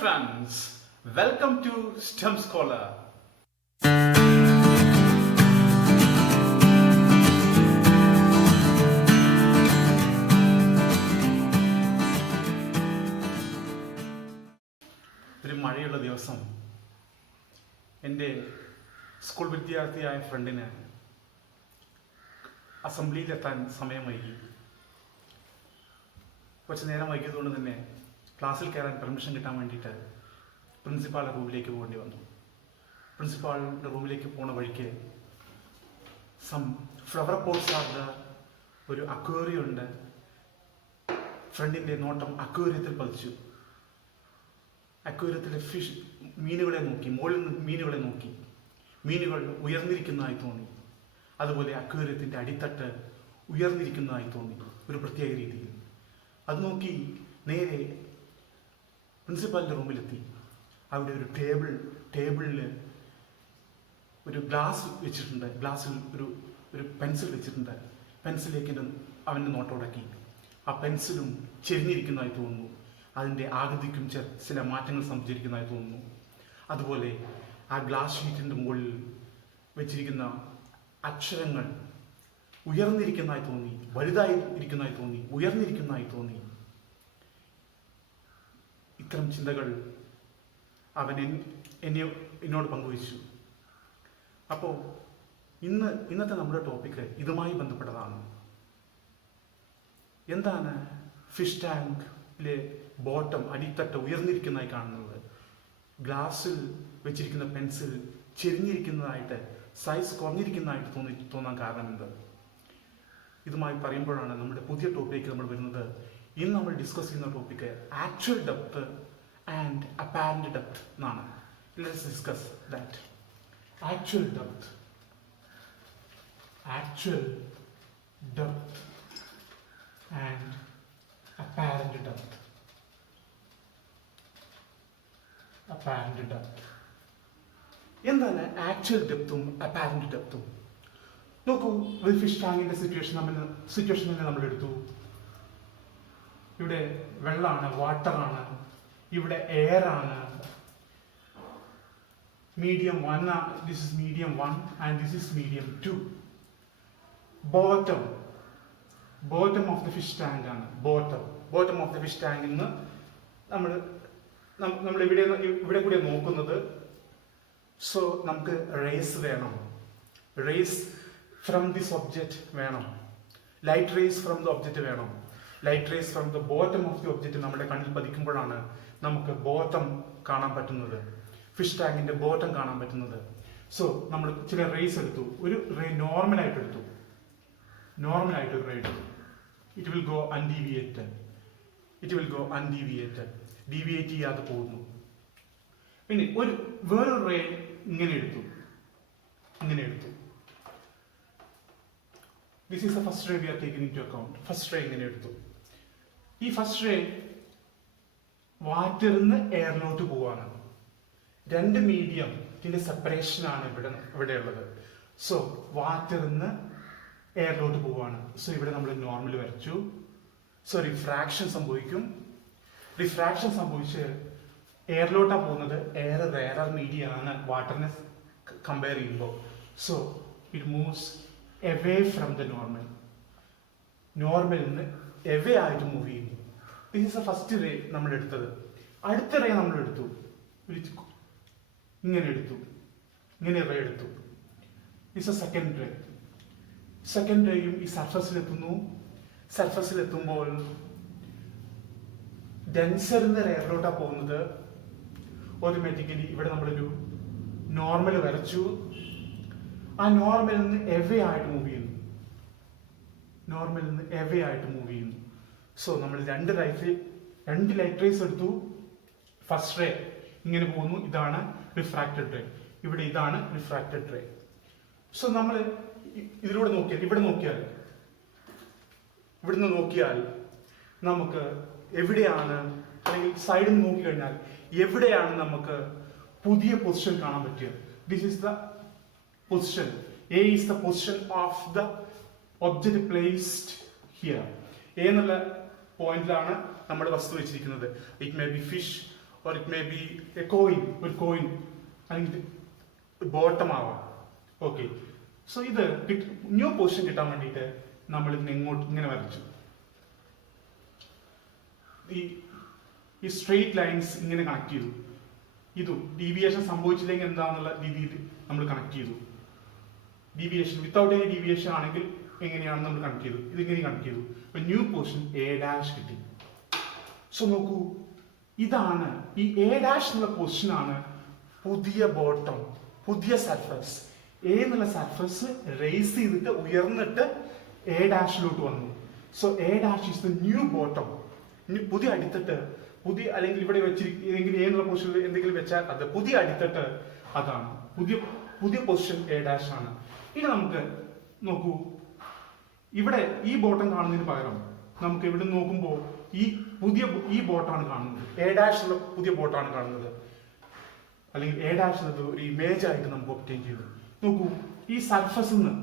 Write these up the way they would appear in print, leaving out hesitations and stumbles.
friends, welcome to STEM Scholar. ഒരു മഴയുള്ള ദിവസം എൻ്റെ സ്കൂൾ വിദ്യാർത്ഥിയായ ഫ്രണ്ടിന് അസംബ്ലിയിലെത്താൻ സമയം വൈകി. കുറച്ച് നേരം വൈകിയതുകൊണ്ട് തന്നെ ക്ലാസ്സിൽ കയറാൻ പെർമിഷൻ കിട്ടാൻ വേണ്ടിയിട്ട് പ്രിൻസിപ്പാളുടെ റൂമിലേക്ക് പോകേണ്ടി വന്നു. പ്രിൻസിപ്പാളിൻ്റെ റൂമിലേക്ക് പോണ വഴിക്ക് ഫ്ലവർ പോട്ട്സാറിൻ്റെ ഒരു അക്വേറിയം ഉണ്ട്. ഫ്രണ്ടിൻ്റെ നോട്ടം അക്വേറിയത്തിൽ പതിച്ചു. അക്വേറിയത്തിലെ മീനുകളെ നോക്കി, മുകളിൽ നിന്ന് മീനുകളെ നോക്കി. മീനുകൾ ഉയർന്നിരിക്കുന്നതായി തോന്നി. അതുപോലെ അക്വേറിയത്തിൻ്റെ അടിത്തട്ട് ഉയർന്നിരിക്കുന്നതായി തോന്നി ഒരു പ്രത്യേക രീതിയിൽ. അത് നോക്കി നേരെ പ്രിൻസിപ്പാലിൻ്റെ റൂമിലെത്തി. അവിടെ ഒരു ടേബിളിൽ ഒരു ഗ്ലാസ് വെച്ചിട്ടുണ്ട്. ഗ്ലാസ്സിൽ ഒരു പെൻസിൽ വെച്ചിട്ടുണ്ട്. പെൻസിലേക്ക് അവൻ്റെ നോട്ടോടക്കി. ആ പെൻസിലും ചെരിഞ്ഞിരിക്കുന്നതായി തോന്നുന്നു. അതിൻ്റെ ആകൃതിക്കും ചില മാറ്റങ്ങൾ സംഭവിച്ചിരിക്കുന്നതായി തോന്നുന്നു. അതുപോലെ ആ ഗ്ലാസ് ഷീറ്റിൻ്റെ മുകളിൽ വെച്ചിരിക്കുന്ന അക്ഷരങ്ങൾ ഉയർന്നിരിക്കുന്നതായി തോന്നി, വലുതായി ഇരിക്കുന്നതായി തോന്നി, ഉയർന്നിരിക്കുന്നതായി തോന്നി. ഇത്തരം ചിന്തകൾ അവൻ എന്നോട് പങ്കുവച്ചു. അപ്പോൾ ഇന്നത്തെ നമ്മുടെ ടോപ്പിക്ക് ഇതുമായി ബന്ധപ്പെട്ടതാണ്. എന്താണ് ഫിഷ് ടാങ്കിലെ ബോട്ടം, അടിത്തട്ട് ഉയർന്നിരിക്കുന്നതായി കാണുന്നത്? ഗ്ലാസ്സിൽ വെച്ചിരിക്കുന്ന പെൻസിൽ ചെരിഞ്ഞിരിക്കുന്നതായിട്ട്, സൈസ് കുറഞ്ഞിരിക്കുന്നതായിട്ട് തോന്നാൻ കാരണം എന്ത്? ഇതുമായി പറയുമ്പോഴാണ് നമ്മുടെ പുതിയ ടോപ്പിക്ക് നമ്മൾ വരുന്നത്. ഇന്ന് നമ്മൾ ഡിസ്കസ് ചെയ്യുന്ന topic actual depth and apparent depth എന്നാണ്. Let's discuss that. Actual depth and apparent depth. എന്താണ് ആക്ച്വൽ ഡെപ്തും അപ്പാരന്റ് ഡെപ്തും? നോക്കൂ, ഒരു ഫിഷ് ടാങ്കിന്റെ സിറ്റുവേഷൻ തന്നെ നമ്മൾ എടുത്തു. ഇവിടെ വെള്ളമാണ്, വാട്ടറാണ്. ഇവിടെ എയർ ആണ്. Medium 1, this is medium 1 and this is medium 2. Bottom of the fish tank ആണ്. ബോട്ടം ഓഫ് ദ ഫിഷ് ടാങ്കിൽ നിന്ന് നമ്മൾ ഇവിടെ കൂടെ നോക്കുന്നത്. സോ നമുക്ക് റേസ് വേണം. റേസ് ഫ്രം ദിസ് ഒബ്ജക്റ്റ് വേണം. Light rays from the object വേണം. Light rays from the bottom of the object നമ്മുടെ കണ്ണിൽ പതിക്കുമ്പോഴാണ് നമുക്ക് ബോട്ടം കാണാൻ പറ്റുന്നത്, ഫിഷ് ടാങ്കിന്റെ ബോട്ടം കാണാൻ പറ്റുന്നത്. സോ നമ്മൾ ചില റേസ് എടുത്തു. ഒരു റേ നോർമലായിട്ട് എടുത്തു. ഒരു റേ എടുത്തു. It will go undeviated. Deviate ചെയ്യാതെ പോകുന്നു. പിന്നെ വേറൊരു റേ ഇങ്ങനെ എടുത്തു. This is the first ray we are taking into account. First ray ഇങ്ങനെ എടുത്തു. ഈ ഫസ്റ്റ് റേ വാറ്ററിൽ നിന്ന് എയറിലോട്ട് പോവാണ്. രണ്ട് മീഡിയത്തിന്റെ സെപ്പറേഷൻ ആണ് ഇവിടെ ഉള്ളത്. സോ വാറ്ററിൽ നിന്ന് എയറിലോട്ട് പോവാണ്. സോ ഇവിടെ നമ്മൾ നോർമൽ വരച്ചു. സോ റിഫ്രാക്ഷൻ സംഭവിച്ച് എയറിലോട്ടാ പോകുന്നത്. എയർ റെയറർ മീഡിയ ആണ് വാട്ടറിനെ കമ്പയർ ചെയ്യുമ്പോൾ. So it moves away from the നോർമലിൽ നിന്ന് എവേ ആയിട്ട് മൂവ് ചെയ്യുന്നു. This is the first ray നമ്മൾ എടുത്തത്. അടുത്ത റേ നമ്മൾ എടുത്തു. ഇങ്ങനെ റേ എടുത്തു. ദിസ് എ സെക്കൻഡ് റേയും ഈ സർഫസിലെത്തുമ്പോൾ ഡെൻസറിന്റെ എയറിലോട്ടാ പോകുന്നത്. ഓട്ടോമാറ്റിക്കലി ഇവിടെ നമ്മളൊരു നോർമൽ വരച്ചു. ആ നോർമലിൽ നിന്ന് എവേ ആയിട്ട് മൂവ് ചെയ്യുന്നു. സോ നമ്മൾ രണ്ട് ലൈറ്റ് റേസ് എടുത്തു. ഫസ്റ്റ് റേ ഇങ്ങനെ പോകുന്നു. ഇതാണ് റിഫ്രാക്റ്റഡ് റേ. ഇവിടെ ഇതാണ് റിഫ്രാക്റ്റഡ് റേ. സോ നമ്മൾ ഇതിലൂടെ നോക്കിയാൽ, ഇവിടുന്ന് നോക്കിയാൽ നമുക്ക് എവിടെയാണ്, അല്ലെങ്കിൽ സൈഡിൽ നിന്ന് നോക്കിക്കഴിഞ്ഞാൽ എവിടെയാണ് നമുക്ക് പുതിയ പൊസിഷൻ കാണാൻ പറ്റുക? This is the position. A is the position of the object placed here. A എന്നുള്ള പോയിന്റിലാണ് നമ്മുടെ വസ്തു വെച്ചിരിക്കുന്നത്. It may be fish or it may be A coin, ഒരു കോയിൻ അല്ലെങ്കിൽ ബോട്ടം ആവാം. ഓക്കെ, സോ ഇത് ന്യൂ പൊസിഷൻ കിട്ടാൻ വേണ്ടിയിട്ട് നമ്മൾ ഇതിനെ ഇങ്ങോട്ട് ഇങ്ങനെ വരച്ചു. ഈ സ്ട്രെയിറ്റ് ലൈൻസ് ഇങ്ങനെ കണക്ട് ചെയ്തു. ഇതും ഡീവിയേഷൻ സംഭവിച്ചില്ലെങ്കിൽ എന്താണെന്നുള്ള രീതിയിൽ നമ്മൾ കണക്ട് ചെയ്തു. ഡീവിയേഷൻ വിത്തൗട്ട് എനി ഡീവിയേഷൻ ആണെങ്കിൽ എങ്ങനെയാണ് നമ്മൾ കണക്ട് ചെയ്തു, ഇതിങ്ങനെ കണക്ട് ചെയ്തു. അപ്പൊ ന്യൂ പൊസിഷൻ എ ഡാഷ് കിട്ടി. സോ നോക്കൂ, ഇതാണ് ഈ എ ഡാഷ് എന്നുള്ള പൊസിഷൻ ആണ് പുതിയ ബോട്ടം, പുതിയ സർഫസ്. എ എന്നുള്ള സർഫസ് റേസ് ചെയ്തിട്ട് ഉയർന്നിട്ട് എ ഡാഷിലോട്ട് വന്നു. So A dash is the new bottom. പുതിയ അടിത്തട്ട്, പുതിയ അല്ലെങ്കിൽ ഇവിടെ വെച്ചിരിക്കുന്ന എ എന്നുള്ള പൊസിഷനിൽ എന്തെങ്കിലും വെച്ചാൽ അത് പുതിയ അടിത്തട്ട്, അതാണ് പുതിയ പൊസിഷൻ എ ഡാഷ് ആണ്. ഇനി നമുക്ക് നോക്കൂ, ഇവിടെ ഈ ബോട്ടം കാണുന്നതിന് പകരം നമുക്ക് ഇവിടെ നോക്കുമ്പോൾ ഈ ബോട്ടാണ് കാണുന്നത്. എ ഡാഷ് ഉള്ള പുതിയ ബോട്ടാണ് കാണുന്നത്. അല്ലെങ്കിൽ എ ഡാഷ് എന്നത് ഒരു ഇമേജ് ആയിട്ട് നമുക്ക് ഒബ്റ്റെയിൻ ചെയ്തു. നോക്കൂ, ഈ സർഫസ് നിന്ന്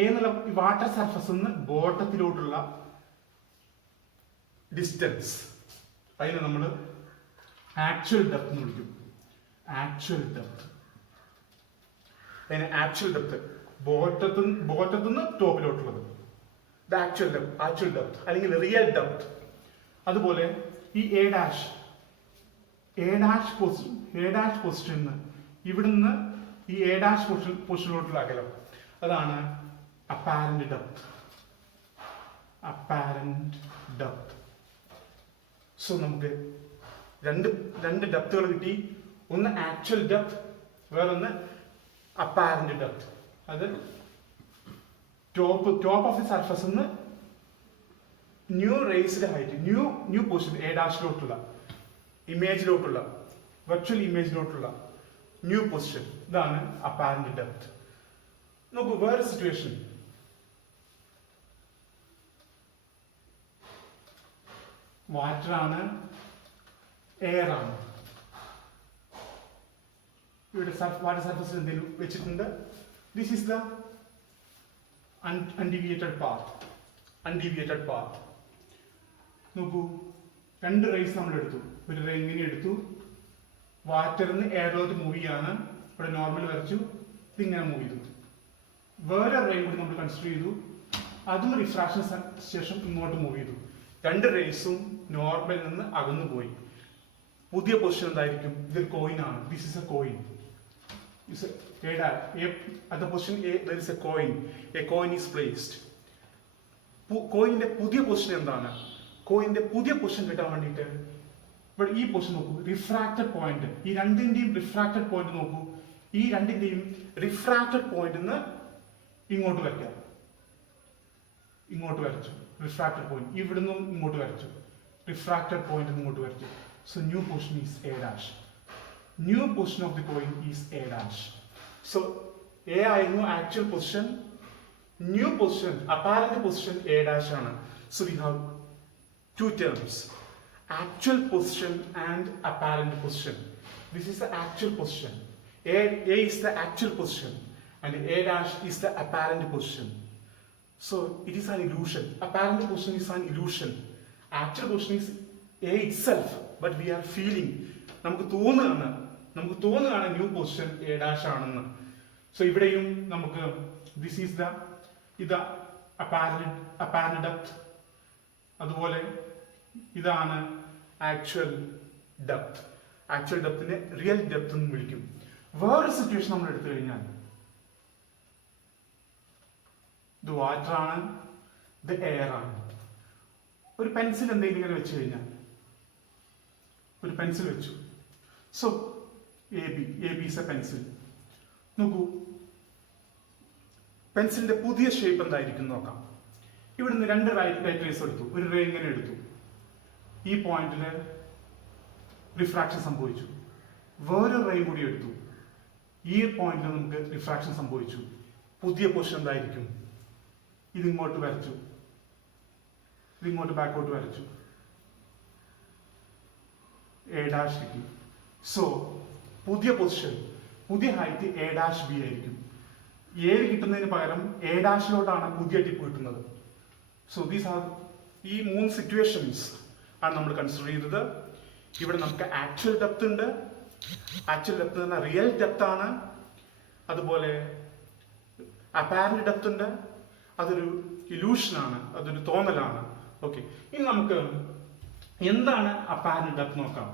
എ എന്നുള്ള വാട്ടർ സർഫസ് നിന്ന് ബോട്ടത്തിലോട്ടുള്ള ഡിസ്റ്റൻസ്, അതിനെ നമ്മൾ ആക്ച്വൽ ഡെപ്ത് എന്ന് വിളിക്കും. ആക്ച്വൽ ഡെപ്ത്, അതിന് ആക്ച്വൽ ഡെപ്ത് ബോട്ടത്തിൽ നിന്ന് ടോപ്പിലോട്ടുള്ളത്, ആക്ച്വൽ ഡെപ്ത് അല്ലെങ്കിൽ റിയൽ ഡെപ്ത്. അതുപോലെ ഈ എ ഡാഷ് പൊസിഷന് ഇവിടുന്ന് ഈ എ ഡാഷ് പൊസിഷനിലോട്ടുള്ള അകലം, അതാണ് അപ്പാരന്റ് ഡെപ്ത്. സോ നമുക്ക് രണ്ട് ഡെപ്തുകൾ കിട്ടി. ഒന്ന് ആക്ച്വൽ ഡെപ്ത്, വേറൊന്ന് അപ്പാരന്റ് ഡെപ്ത്. അത് ടോപ്പ് ഓഫ് ദി സർഫസ് നിന്ന് new raised height, new position A ഡാഷിലോട്ടുള്ള ഇമേജിലോട്ടുള്ള വെർച്വൽ ഇമേജിലോട്ടുള്ള ന്യൂ പൊസിഷൻ, ഇതാണ് അപ്പാരന്റ് ഡെപ്ത്. നോക്കൂ, വേറെ സിറ്റുവേഷൻ. വാട്ടർ ആണ്, എയർ ആണ്. ഇവിടെ വാട്ടർ സർഫസിൽ എന്തെങ്കിലും വെച്ചിട്ടുണ്ട്. This is the undeviated path. നോക്കൂ, രണ്ട് റേസ് നമ്മൾ എടുത്തു. ഒരു റേ ഇങ്ങനെ എടുത്തു, വാട്ടറിന്ന് എയറിലോട്ട് മൂവ് ചെയ്യാണ്. ഇവിടെ നോർമൽ വരച്ചു, ഇതിങ്ങനെ മൂവ് ചെയ്തു. വേറെ റേ കൂടി നമ്മൾ കൺസിഡർ ചെയ്തു, അതും റിഫ്രാക്ഷൻ ശേഷം ഇങ്ങോട്ട് മൂവ് ചെയ്തു. രണ്ട് റേസും നോർമൽ നിന്ന് അകന്നു പോയി. പുതിയ പൊസിഷൻ എന്തായിരിക്കും? ഇതൊരു കോയിൻ ആണ്. This is A coin. At the position A, there is a coin. A coin is placed. കോയിന്റെ പുതിയ പൊസിഷൻ എന്താണ്? കോയിന്റെ പുതിയ പൊസിഷൻ കിട്ടാൻ വേണ്ടിയിട്ട് ഇവിടെ ഈ പൊസിഷൻ നോക്കൂ, റിഫ്രാക്റ്റഡ് പോയിന്റ്. ഈ രണ്ടിന്റെയും റിഫ്രാക്റ്റഡ് പോയിന്റ് നോക്കൂ. ഈ രണ്ടിന്റെയും റിഫ്രാക്റ്റഡ് പോയിന്റ് നിന്ന് ഇങ്ങോട്ട് വരയ്ക്കാം. ഇങ്ങോട്ട് വരച്ചു റിഫ്രാക്റ്റഡ് പോയിന്റ്. ഇവിടുന്നും ഇങ്ങോട്ട് വരച്ചു റിഫ്രാക്റ്റഡ് പോയിന്റ് ഇങ്ങോട്ട് വരച്ചു. So new position is A dash. New position of the coin is A dash. So A ആയിരുന്നു actual position. New position, apparent position A dash ആണ്. So we have two terms, actual position and apparent position. This is the actual position. A is the actual position and A dash is the apparent position. So it is an illusion. Apparent position is an illusion. Actual position is A itself, but we are feeling. നമുക്ക് തോന്നുകയാണ് new position A dash ആണെന്ന്. So ഇവിടെയും നമുക്ക് this is ഇത് apparent depth. അതുപോലെ ഇതാണ് actual depth. Actual ഡെപ്തിനെ real depth എന്ന് വിളിക്കും. വേറൊരു സിറ്റുവേഷൻ നമ്മൾ എടുത്തു കഴിഞ്ഞാൽ ഇത് വാട്ടർ ആണ്, ഇത് എയർ ആണ്. ഒരു പെൻസിൽ എന്തെങ്കിലും ഇങ്ങനെ വെച്ച് കഴിഞ്ഞാൽ, ഒരു പെൻസിൽ വെച്ചു. So A B is A pencil. നോക്കൂ, പെൻസിലിന്റെ പുതിയ ഷേപ്പ് എന്തായിരിക്കും നോക്കാം. ഇവിടുന്ന് രണ്ട് റൈറ്റ് റേസ് എടുത്തു, ഒരു റേ ഇങ്ങനെ എടുത്തു. ഈ പോയിന്റില് റിഫ്രാക്ഷൻ സംഭവിച്ചു. വേറെ റേ കൂടി എടുത്തു, ഈ പോയിന്റിൽ നമുക്ക് റിഫ്രാക്ഷൻ സംഭവിച്ചു. പുതിയ പൊസിഷൻ എന്തായിരിക്കും? ഇതിങ്ങോട്ട് വരച്ചു, ഇതിങ്ങോട്ട് ബാക്കോട്ട് വരച്ചു, എ ഡാഷ് കിട്ടി. സോ പുതിയ പൊസിഷൻ, പുതിയ ഹൈറ്റ് എ ഡാഷ് ബി ആയിരിക്കും. എ കിട്ടുന്നതിന് പകരം എ ഡാഷിലോട്ടാണ് പുതിയ ടിപ്പ് കിട്ടുന്നത്. സോ ദീസ് ആർ ഈ മൂന്ന് സിറ്റുവേഷൻസ് ആണ് നമ്മൾ കൺസിഡർ ചെയ്തത്. ഇവിടെ നമുക്ക് ആക്ച്വൽ ഡെപ്ത് ഉണ്ട്. ആക്ച്വൽ ഡെപ്ത് എന്ന് പറഞ്ഞാൽ റിയൽ ഡെപ്ത് ആണ്. അതുപോലെ അപ്പാരന്റ് ഡെപ്ത് ഉണ്ട്. അതൊരു ഇലൂഷനാണ്, അതൊരു തോന്നലാണ്. ഓക്കെ, ഇനി നമുക്ക് എന്താണ് അപ്പാരന്റ് ഡെപ്ത് നോക്കാം.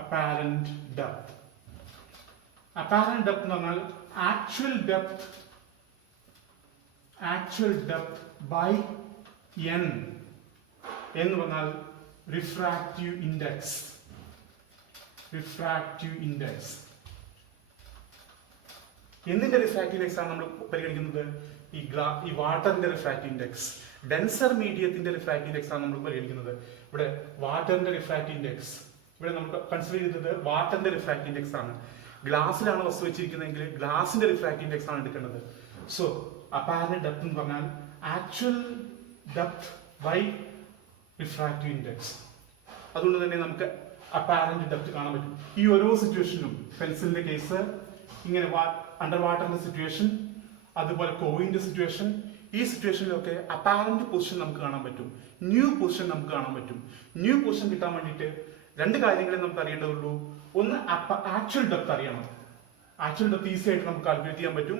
അപ്പാരന്റ് ഡെപ്ത് എന്ന് പറഞ്ഞാൽ ആക്ച്വൽ ഡെപ്ത് ബൈ n എന്ന് പറഞ്ഞാൽ റിഫ്രാക്റ്റീവ് ഇൻഡെക്സ്. എന്തിന്റെ റിഫ്രാക്റ്റീവ് ഇൻഡെക്സ് ആണ് നമ്മൾ പരിഗണിക്കുന്നത്? ഈ വാട്ടറിന്റെ റിഫ്രാക്റ്റീവ് ഇൻഡെക്സ്, ഡെൻസർ മീഡിയത്തിന്റെ റിഫ്രാക്റ്റീവ് ഇൻഡെക്സ് ആണ് നമ്മൾ പരിഗണിക്കുന്നത്. ഇവിടെ വാട്ടറിന്റെ റിഫ്രാക്റ്റീവ് ഇൻഡെക്സ്, ഇവിടെ നമുക്ക് കൺസിഡർ ചെയ്യുന്നത് വാട്ടറിന്റെ റിഫ്രാക്റ്റീവ് ഇൻഡെക്സ് ആണ്. ഗ്ലാസ്സിലാണ് വസ്തു വെച്ചിരിക്കുന്നതെങ്കിൽ ഗ്ലാസിന്റെ റിഫ്രാക്റ്റീവ് ഇൻഡെക്സ് ആണ് എടുക്കേണ്ടത്. സോ അപ്പാരന്റ് ഡെപ്ത് എന്ന് പറഞ്ഞാൽ actual depth by refractive index. അതുകൊണ്ട് തന്നെ നമുക്ക് അപ്പാരന്റ് ഡെപ്ത് കാണാൻ പറ്റും. ഈ ഓരോ സിറ്റുവേഷനും, പെൻസിലിന്റെ കേസ്, ഇങ്ങനെ അണ്ടർ വാട്ടറിന്റെ സിറ്റുവേഷൻ, അതുപോലെ കോയിന്റെ സിറ്റുവേഷൻ, ഈ സിറ്റുവേഷനിലൊക്കെ അപ്പാരന്റ് പൊസിഷൻ നമുക്ക് കാണാൻ പറ്റും, ന്യൂ പൊസിഷൻ നമുക്ക് കാണാൻ പറ്റും. ന്യൂ പൊസിഷൻ കിട്ടാൻ വേണ്ടിയിട്ട് രണ്ട് കാര്യങ്ങളെ നമുക്ക് അറിയേണ്ടതുള്ളൂ. ഒന്ന് ആക്ച്വൽ ഡെപ്ത് അറിയണം. ആക്ച്വൽ ഡെപ്ത് ഈസി ആയിട്ട് നമുക്ക് കാൽക്കുലേറ്റ് ചെയ്യാൻ പറ്റും.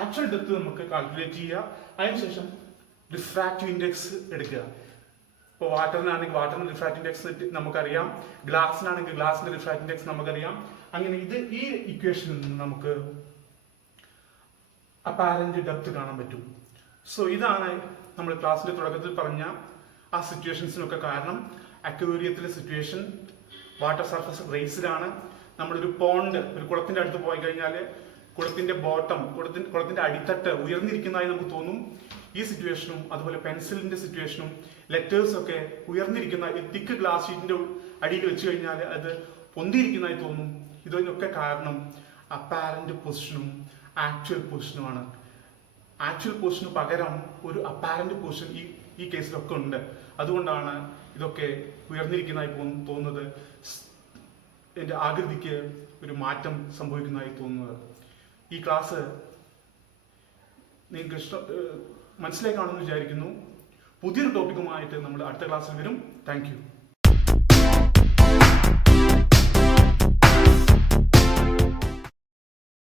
ആക്ച്വൽ ഡെപ്ത് നമുക്ക് കാൽക്കുലേറ്റ് ചെയ്യുക. അതിനുശേഷം റിഫ്രാക്റ്റീവ് ഇൻഡെക്സ് എടുക്കുക. ഇപ്പോൾ വാട്ടറിനാണെങ്കിൽ വാട്ടറിന്റെ റിഫ്രാക്റ്റീവ് ഇൻഡെക്സ് നമുക്കറിയാം, ഗ്ലാസിനാണെങ്കിൽ ഗ്ലാസിന്റെ റിഫ്രാക്റ്റീവ് ഇൻഡെക്സ് നമുക്കറിയാം. അങ്ങനെ ഈ ഇക്വേഷനിൽ നിന്ന് നമുക്ക് അപ്പാരന്റ് ഡെപ്ത് കാണാൻ പറ്റും. സോ ഇതാണ് നമ്മൾ ക്ലാസ്സിന്റെ തുടക്കത്തിൽ പറഞ്ഞ ആ സിറ്റുവേഷൻസിനൊക്കെ കാരണം. അക്വേറിയത്തിലെ സിറ്റുവേഷൻ, വാട്ടർ സർഫസ് റേസിലാണ്. നമ്മളൊരു പോണ്ട്, ഒരു കുളത്തിന്റെ അടുത്ത് പോയി കഴിഞ്ഞാൽ കുളത്തിന്റെ ബോട്ടം, കുളത്തിന്റെ അടിത്തട്ട് ഉയർന്നിരിക്കുന്നതായി നമുക്ക് തോന്നും. ഈ സിറ്റുവേഷനും അതുപോലെ പെൻസിലിന്റെ സിറ്റുവേഷനും ലെറ്റേഴ്സ് ഒക്കെ ഉയർന്നിരിക്കുന്ന തിക്ക് ഗ്ലാസ് ഷീറ്റിന്റെ അടിയിൽ വെച്ച് കഴിഞ്ഞാൽ അത് പൊന്തിയിരിക്കുന്നതായി തോന്നും. ഇതിനൊക്കെ കാരണം അപ്പാരന്റ് പൊസിഷനും ആക്ച്വൽ പൊസിഷനുമാണ്. ആക്ച്വൽ പൊസിഷന് പകരം ഒരു അപ്പാരന്റ് പൊസിഷൻ ഈ കേസിലൊക്കെ ഉണ്ട്. അതുകൊണ്ടാണ് ഇതൊക്കെ ഉയർന്നിരിക്കുന്നതായി തോന്നുന്നത്, ഇതിന്റെ ആകൃതിക്ക് ഒരു മാറ്റം സംഭവിക്കുന്നതായി തോന്നുന്നത്. ഈ ക്ലാസ് നിങ്ങൾക്ക് മനസ്സിലായി കാണുമെന്ന് വിചാരിക്കുന്നു. പുതിയൊരു ടോപ്പിക്കുമായിട്ട് നമ്മൾ അടുത്ത ക്ലാസ്സിൽ വരും. Thank you.